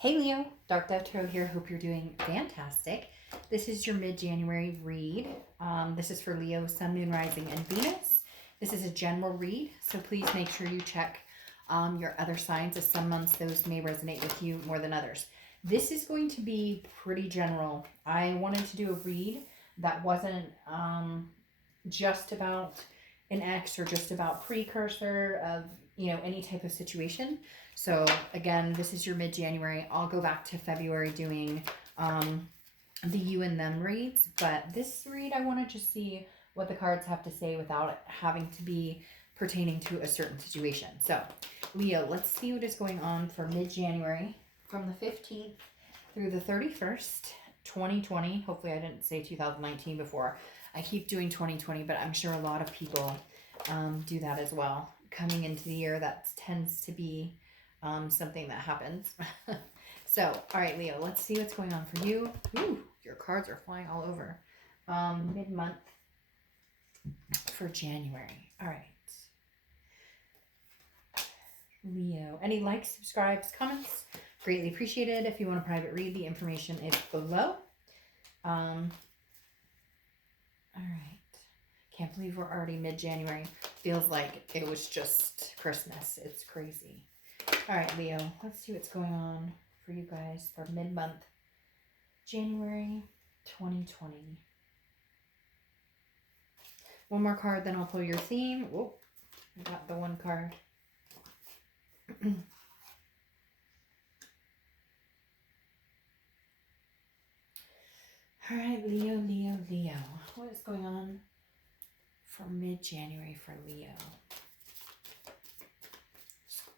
Hey Leo, Dark Dove Tarot here. Hope you're doing fantastic. This is your mid-January read. This is for Leo, Sun, Moon, Rising, and Venus. This is a general read, so please make sure you check your other signs, as some months those may resonate with you more than others. This is going to be pretty general. I wanted to do a read that wasn't just about an ex or just about precursor of any type of situation. So again, this is your mid-January. I'll go back to February doing the you and them reads, but this read I want to just see what the cards have to say without it having to be pertaining to a certain situation. So Leo, let's see what is going on for mid-January from the 15th through the 31st, 2020. Hopefully I didn't say 2019 before. I keep doing 2020, but I'm sure a lot of people do that as well. Coming into the year, that tends to be something that happens. So, all right, Leo, let's see what's going on for you. Ooh, your cards are flying all over. Mid-month for January. All right. Leo, any likes, subscribes, comments? Greatly appreciated. If you want a private read, the information is below. All right. Can't believe we're already mid-January. Feels like it was just Christmas. It's crazy. All right, Leo, let's see what's going on for you guys for mid-month, January 2020. One more card, then I'll pull your theme. Whoa, I got the one card. All right, Leo, Leo, Leo. What is going on for mid-January for Leo?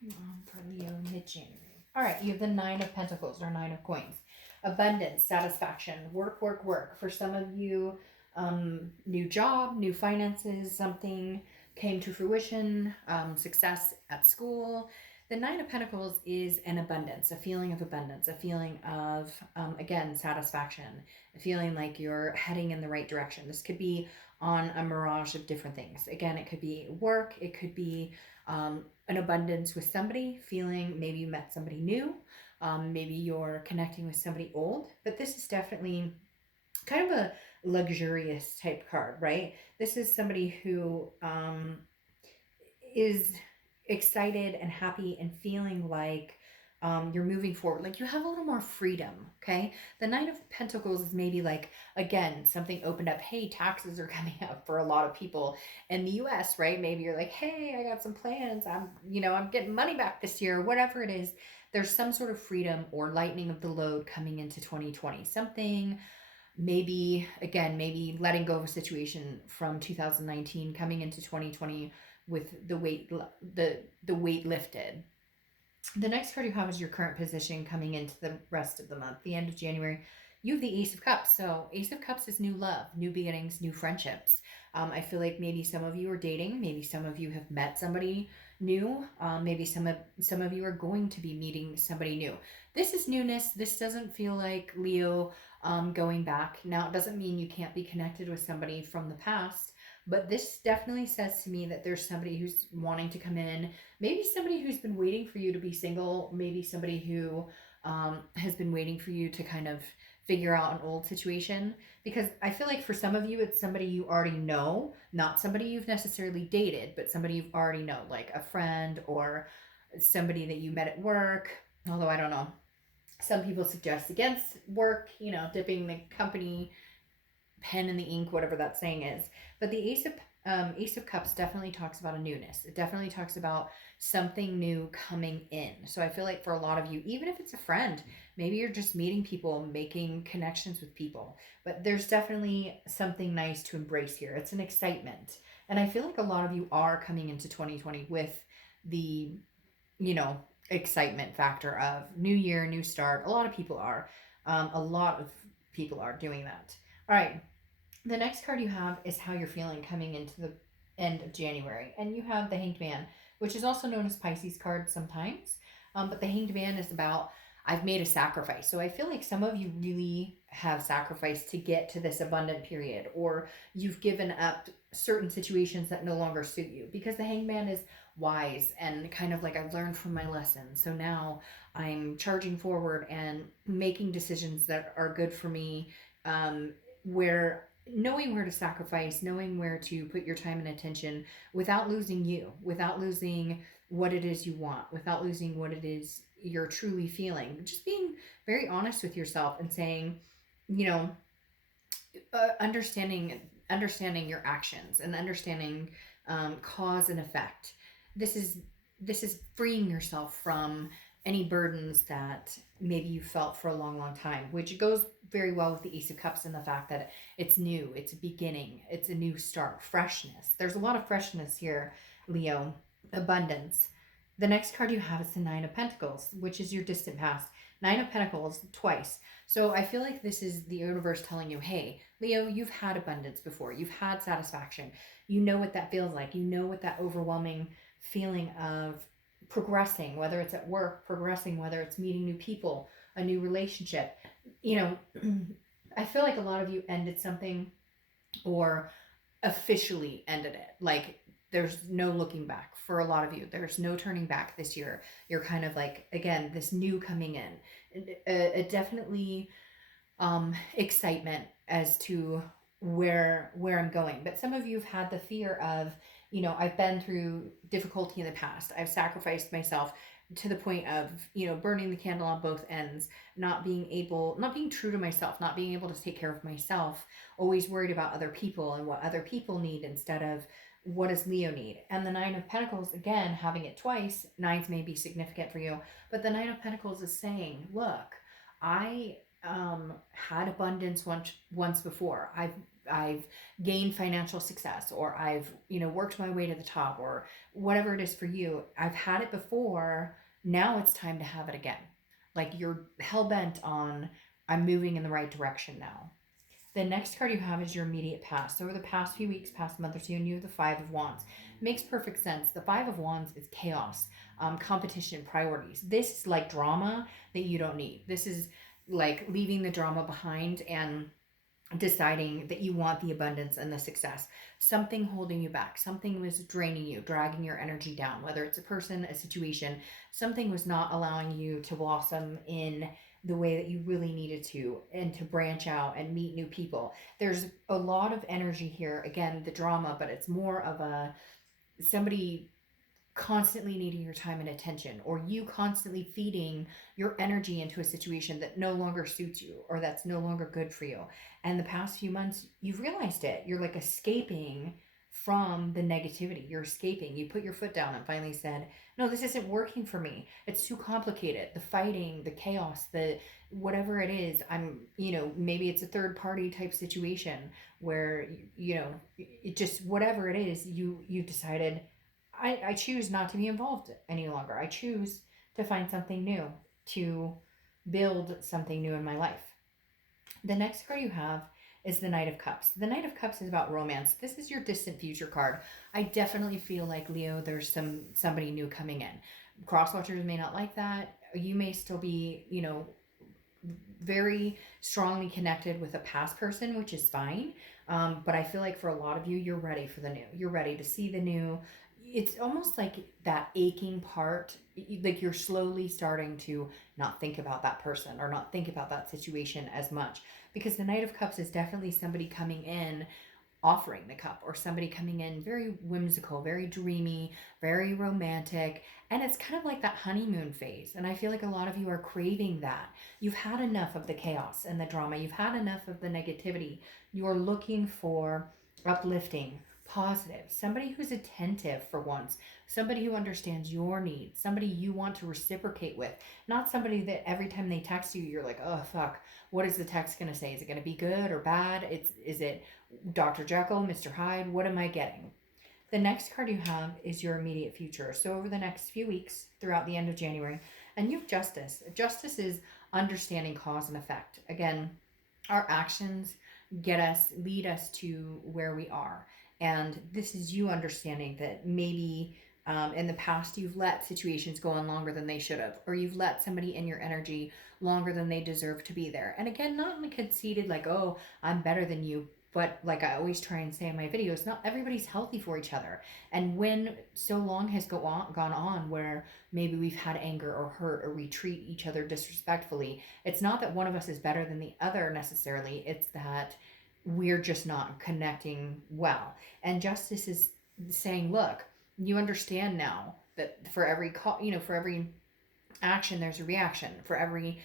What's going on for Leo mid-January? All right, you have the Nine of Pentacles or Nine of Coins. Abundance, satisfaction, work, work, work. For some of you, new job, new finances, something came to fruition, success at school. The Nine of Pentacles is an abundance, a feeling of abundance, a feeling of, again, satisfaction, a feeling like you're heading in the right direction. This could be on a mirage of different things. Again, it could be work, it could be an abundance with somebody, feeling maybe you met somebody new, maybe you're connecting with somebody old, but this is definitely kind of a luxurious type card, right? This is somebody who is excited and happy and feeling like you're moving forward, like you have a little more freedom. Okay, the Nine of Pentacles is maybe like, again, something opened up. Hey, taxes are coming up for a lot of people in the US, right? Maybe you're like, hey, I got some plans, I'm getting money back this year, whatever it is. There's some sort of freedom or lightening of the load coming into 2020. Something, maybe, again, maybe letting go of a situation from 2019 coming into 2020 with the weight lifted. The next card you have is your current position coming into the rest of the month, the end of January. You have the Ace of Cups. So Ace of Cups is new love, new beginnings, new friendships. I feel like maybe some of you are dating, maybe some of you have met somebody new, maybe some of you are going to be meeting somebody new. This is newness. This doesn't feel like Leo going back. Now, it doesn't mean you can't be connected with somebody from the past, but this definitely says to me that there's somebody who's wanting to come in, maybe somebody who's been waiting for you to be single, maybe somebody who has been waiting for you to kind of figure out an old situation. Because I feel like for some of you, it's somebody you already know, not somebody you've necessarily dated, but somebody you've already know, like a friend or somebody that you met at work. Although I don't know. Some people suggest against work, dipping the company pen in the ink, whatever that saying is. But the Ace of Cups definitely talks about a newness. It definitely talks about something new coming in. So I feel like for a lot of you, even if it's a friend, maybe you're just meeting people, making connections with people, but there's definitely something nice to embrace here. It's an excitement. And I feel like a lot of you are coming into 2020 with the, excitement factor of new year, new start. A lot of people are. A lot of people are doing that. All right. The next card you have is how you're feeling coming into the end of January. And you have the Hanged Man, which is also known as Pisces card sometimes. But the Hanged Man is about, I've made a sacrifice. So I feel like some of you really have sacrificed to get to this abundant period, or you've given up certain situations that no longer suit you, because the Hanged Man is wise and kind of like I've learned from my lessons. So now I'm charging forward and making decisions that are good for me, where knowing where to sacrifice, knowing where to put your time and attention without losing you, without losing what it is you want, without losing what it is you're truly feeling. Just being very honest with yourself and saying, you know, understanding your actions and understanding cause and effect. This is freeing yourself from any burdens that maybe you felt for a long, long time, which goes very well with the Ace of Cups and the fact that it's new, it's a beginning, it's a new start, freshness. There's a lot of freshness here, Leo. Abundance. The next card you have is the Nine of Pentacles, which is your distant past. Nine of Pentacles twice. So I feel like this is the universe telling you, hey, Leo, you've had abundance before. You've had satisfaction. You know what that feels like. You know what that overwhelming feeling of progressing, whether it's at work, progressing, whether it's meeting new people, a new relationship. You know, I feel like a lot of you ended something or officially ended it. Like there's no looking back for a lot of you. There's no turning back this year. You're kind of like, again, this new coming in. Definitely excitement as to where I'm going. But some of you have had the fear of, I've been through difficulty in the past. I've sacrificed myself to the point of, burning the candle on both ends, not being true to myself, not being able to take care of myself, always worried about other people and what other people need instead of what does Leo need. And the Nine of Pentacles, again, having it twice, nines may be significant for you, but the Nine of Pentacles is saying, look, I had abundance once before. I've gained financial success, or I've worked my way to the top, or whatever it is for you. I've had it before. Now it's time to have it again. Like you're hell bent on, I'm moving in the right direction now. The next card you have is your immediate past. So over the past few weeks, past month or two, and you have the Five of Wands. Makes perfect sense. The Five of Wands is chaos, competition, priorities. This is like drama that you don't need. This is like leaving the drama behind and deciding that you want the abundance and the success. Something holding you back, something was draining you, dragging your energy down, whether it's a person, a situation, something was not allowing you to blossom in the way that you really needed to, and to branch out and meet new people. There's a lot of energy here, again, the drama, but it's more of a somebody constantly needing your time and attention, or you constantly feeding your energy into a situation that no longer suits you or that's no longer good for you. And the past few months, you've realized it. You're like escaping from the negativity. You're escaping. You put your foot down and finally said, no, this isn't working for me. It's too complicated. The fighting, the chaos, the whatever it is, maybe it's a third party type situation where, it just, whatever it is, you decided, I choose not to be involved any longer. I choose to find something new, to build something new in my life. The next card you have is the Knight of Cups. The Knight of Cups is about romance. This is your distant future card. I definitely feel like, Leo, there's somebody new coming in. Cross watchers may not like that. You may still be, very strongly connected with a past person, which is fine. But I feel like for a lot of you, you're ready for the new. You're ready to see the new. It's almost like that aching part, like you're slowly starting to not think about that person or not think about that situation as much, because the Knight of Cups is definitely somebody coming in offering the cup, or somebody coming in very whimsical, very dreamy, very romantic. And it's kind of like that honeymoon phase. And I feel like a lot of you are craving that. You've had enough of the chaos and the drama. You've had enough of the negativity. You're looking for uplifting, positive, somebody who's attentive for once, somebody who understands your needs, somebody you want to reciprocate with, not somebody that every time they text you, you're like, oh, fuck, what is the text going to say? Is it going to be good or bad? Is it Dr. Jekyll, Mr. Hyde? What am I getting? The next card you have is your immediate future. So over the next few weeks, throughout the end of January, and you have Justice. Justice is understanding cause and effect. Again, our actions lead us to where we are. And this is you understanding that maybe in the past you've let situations go on longer than they should have, or you've let somebody in your energy longer than they deserve to be there. And again, not in a conceited like, oh, I'm better than you But like I always try and say in my videos, not everybody's healthy for each other. And when so long has gone on where maybe we've had anger or hurt or we treat each other disrespectfully, it's not that one of us is better than the other necessarily. It's that we're just not connecting well. And justice is saying, look, you understand now that for every call, for every action there's a reaction, for every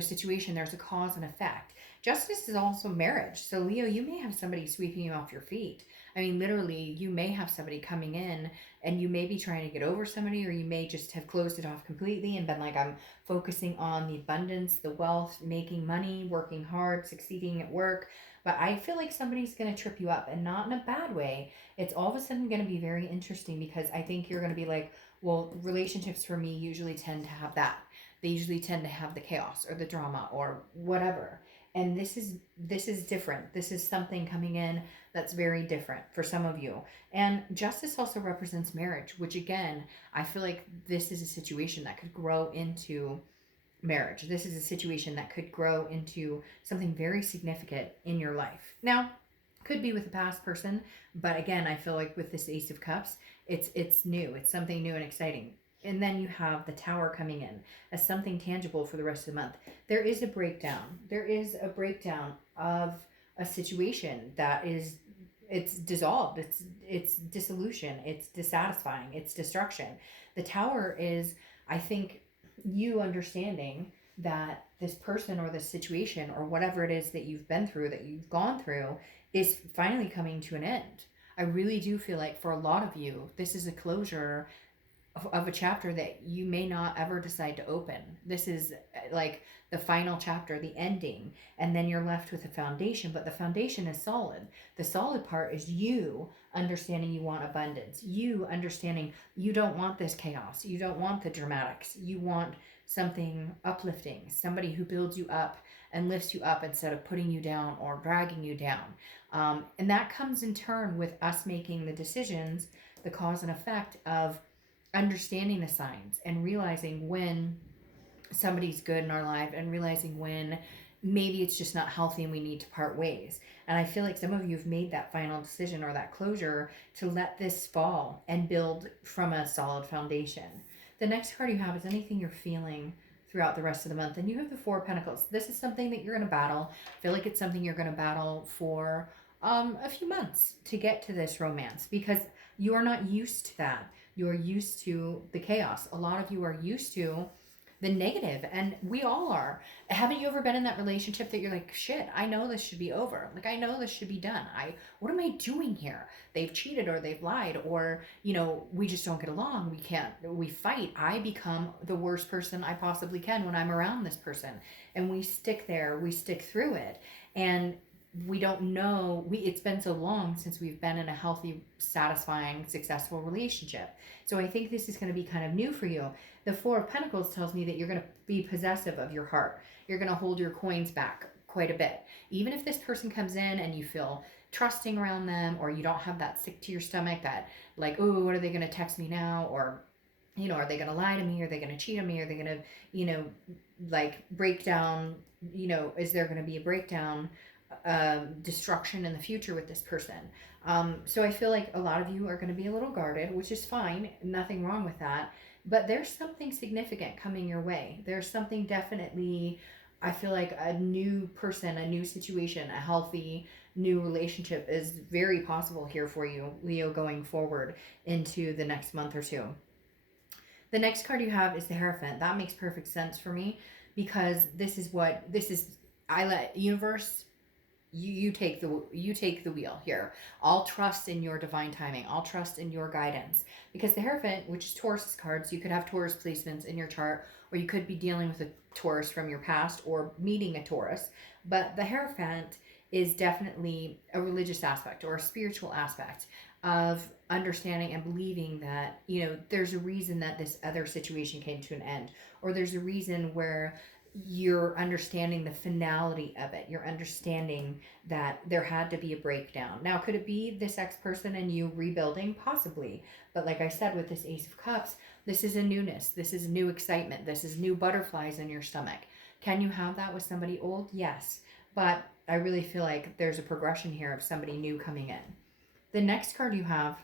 situation there's a cause and effect. Justice is also marriage. So Leo, you may have somebody sweeping you off your feet. I mean, literally, you may have somebody coming in and you may be trying to get over somebody, or you may just have closed it off completely and been like, I'm focusing on the abundance, the wealth, making money, working hard, succeeding at work. But I feel like somebody's going to trip you up, and not in a bad way. It's all of a sudden going to be very interesting, because I think you're going to be like, well, relationships for me usually tend to have that. They usually tend to have the chaos or the drama or whatever. And this is different. This is something coming in that's very different for some of you. And justice also represents marriage, which again, I feel like this is a situation that could grow into marriage. This is a situation that could grow into something very significant in your life. Now, could be with a past person, but again, I feel like with this Ace of Cups, it's new. It's something new and exciting. And then you have the Tower coming in as something tangible for the rest of the month. There is a breakdown. There is a breakdown of a situation that is, it's dissolved. It's dissolution. It's dissatisfying. It's destruction. The Tower is, I think, you understanding that this person or this situation or whatever it is that you've been through, that you've gone through, is finally coming to an end. I really do feel like for a lot of you, this is a closure of a chapter that you may not ever decide to open. This is like the final chapter, the ending, and then you're left with a foundation, but the foundation is solid. The solid part is you understanding you want abundance, you understanding you don't want this chaos, you don't want the dramatics, you want something uplifting, somebody who builds you up and lifts you up instead of putting you down or dragging you down. And that comes in turn with us making the decisions, the cause and effect of understanding the signs and realizing when somebody's good in our life and realizing when maybe it's just not healthy and we need to part ways. And I feel like some of you have made that final decision or that closure to let this fall and build from a solid foundation. The next card you have is anything you're feeling throughout the rest of the month. And you have the Four of Pentacles. This is something that you're going to battle. I feel like it's something you're going to battle for a few months to get to this romance, because you are not used to that. You're used to the chaos. A lot of you are used to the negative, and we all are. Haven't you ever been in that relationship that you're like, shit, I know this should be over. Like, I know this should be done. What am I doing here? They've cheated or they've lied, or, we just don't get along. We fight. I become the worst person I possibly can when I'm around this person. And we stick there, we stick through it. And we don't know, it's been so long since we've been in a healthy, satisfying, successful relationship. So I think this is going to be kind of new for you. The Four of Pentacles tells me that you're going to be possessive of your heart. You're going to hold your coins back quite a bit. Even if this person comes in and you feel trusting around them, or you don't have that sick to your stomach that like, oh, what are they going to text me now? Or, are they going to lie to me? Are they going to cheat on me? Are they going to, like break down, is there going to be a breakdown, destruction in the future with this person? So I feel like a lot of you are going to be a little guarded, which is fine. Nothing wrong with that. But there's something significant coming your way. There's something definitely, I feel like a new person, a new situation, a healthy new relationship is very possible here for you, Leo, going forward into the next month or two. The next card you have is the Hierophant. That makes perfect sense for me, because I let universe, you take the wheel here. I'll trust in your divine timing. I'll trust in your guidance, because the Hierophant, which is Taurus's cards, you could have Taurus placements in your chart, or you could be dealing with a Taurus from your past or meeting a Taurus. But the Hierophant is definitely a religious aspect or a spiritual aspect of understanding and believing that, there's a reason that this other situation came to an end, or there's a reason where you're understanding the finality of it. You're understanding that there had to be a breakdown. Now, could it be this ex-person and you rebuilding? Possibly. But like I said, with this Ace of Cups, this is a newness. This is new excitement. This is new butterflies in your stomach. Can you have that with somebody old? Yes. but I really feel like there's a progression here of somebody new coming in. The next card you have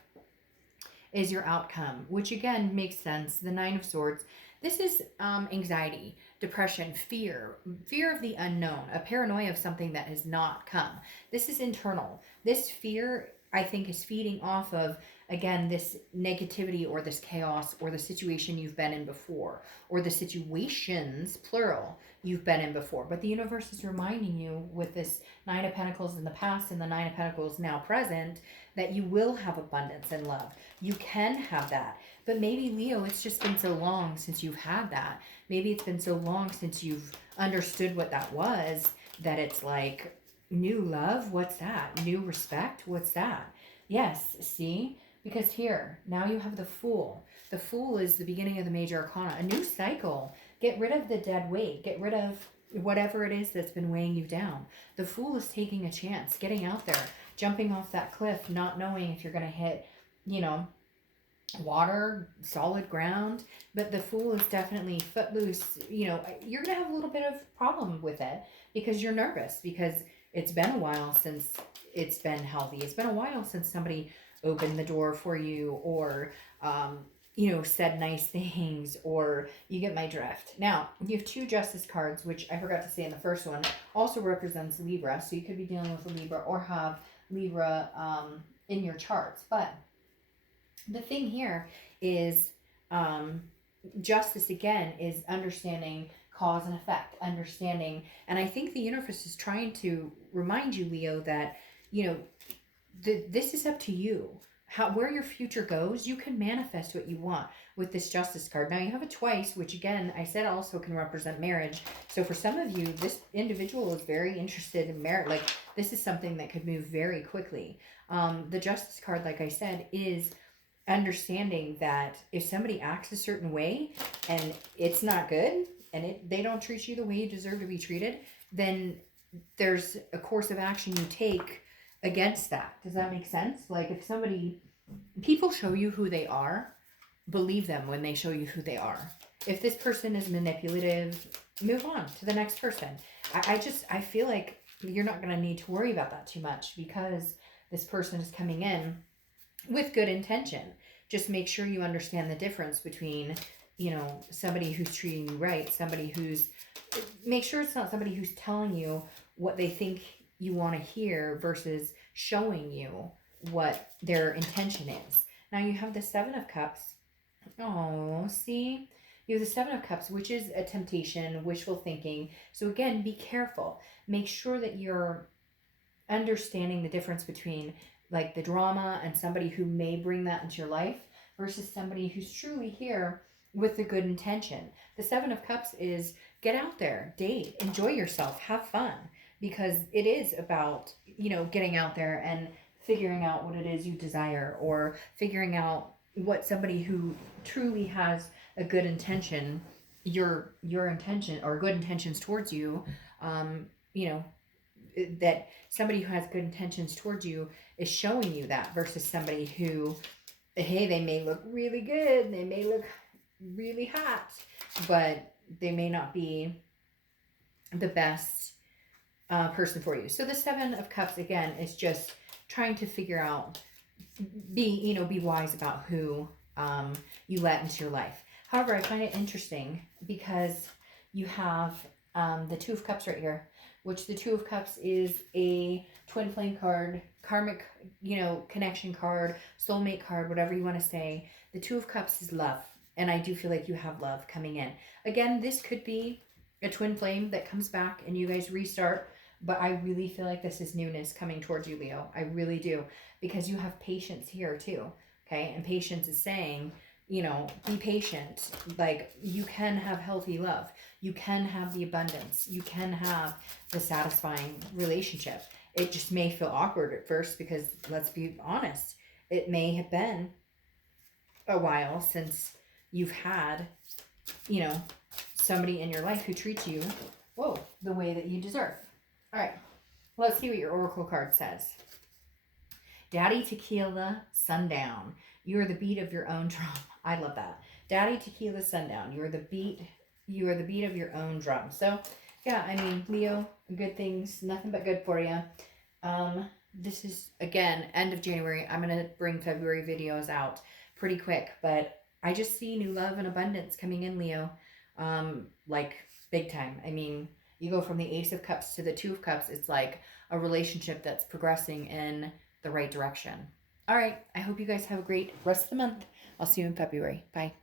is your outcome, which again makes sense. The Nine of Swords. This is anxiety, depression, fear of the unknown, a paranoia of something that has not come. This is internal. This fear, I think, is feeding off of, again, this negativity or this chaos or the situation you've been in before, or the situations, plural, you've been in before. But the universe is reminding you with this Nine of Pentacles in the past and the Nine of Pentacles now present that you will have abundance and love. You can have that. But maybe, Leo, it's just been so long since you've had that. Maybe it's been so long since you've understood what that was that it's like, new love? What's that? New respect? What's that? Yes, see? Because here, now you have the Fool. The Fool is the beginning of the major arcana, a new cycle. Get rid of the dead weight. Get rid of whatever it is that's been weighing you down. The Fool is taking a chance, getting out there, jumping off that cliff, not knowing if you're going to hit, water, solid ground. But the Fool is definitely footloose. You're going to have a little bit of problem with it because you're nervous, because it's been a while since it's been healthy. It's been a while since somebody opened the door for you, or said nice things, or you get my drift. Now, you have 2 Justice cards, which I forgot to say in the first one, also represents Libra. So you could be dealing with a Libra or have Libra in your charts. But the thing here is justice, again, is understanding cause and effect, understanding. And I think the universe is trying to remind you, Leo, that, this is up to you. Where your future goes, you can manifest what you want with this Justice card. Now, you have it twice, which again, I said also can represent marriage. So for some of you, this individual is very interested in marriage. Like, this is something that could move very quickly. The Justice card, like I said, is understanding that if somebody acts a certain way and it's not good, and they don't treat you the way you deserve to be treated, then there's a course of action you take against that. Does that make sense? Like, if people show you who they are, believe them when they show you who they are. If this person is manipulative, move on to the next person. I feel like you're not going to need to worry about that too much, because this person is coming in with good intention. Just make sure you understand the difference between, somebody who's treating you right, make sure it's not somebody who's telling you what they think you want to hear versus showing you what their intention is. Now you have the Seven of Cups. Oh, see? You have the Seven of Cups, which is a temptation, wishful thinking. So again, be careful. Make sure that you're understanding the difference between, like, the drama and somebody who may bring that into your life versus somebody who's truly here with the good intention. The Seven of Cups is get out there, date, enjoy yourself, have fun, because it is about, getting out there and figuring out what it is you desire, or figuring out what somebody who truly has a good intention, your intention or good intentions towards you, that somebody who has good intentions towards you is showing you that, versus somebody who, hey, they may look really good, they may look really hot, but they may not be the best person for you. So the Seven of Cups, again, is just trying to figure out, be wise about who you let into your life. However, I find it interesting because you have the Two of Cups right here, which the Two of Cups is a twin flame card, karmic, connection card, soulmate card, whatever you want to say. The Two of Cups is love. And I do feel like you have love coming in. Again, this could be a twin flame that comes back and you guys restart. But I really feel like this is newness coming towards you, Leo. I really do. Because you have patience here too. Okay? And patience is saying, be patient. Like, you can have healthy love. You can have the abundance. You can have the satisfying relationship. It just may feel awkward at first because, let's be honest, it may have been a while since you've had, somebody in your life who treats you, the way that you deserve. All right, let's see what your Oracle card says. Daddy Tequila Sundown. You are the beat of your own drum. I love that. Daddy Tequila Sundown. You are the beat of your own drum. So, yeah, I mean, Leo, Good things, nothing but good for you. This is, again, end of January. I'm going to bring February videos out pretty quick, but I just see new love and abundance coming in, Leo. Like big time. I mean, you go from the Ace of Cups to the Two of Cups. It's like a relationship that's progressing in the right direction. All right. I hope you guys have a great rest of the month. I'll see you in February. Bye.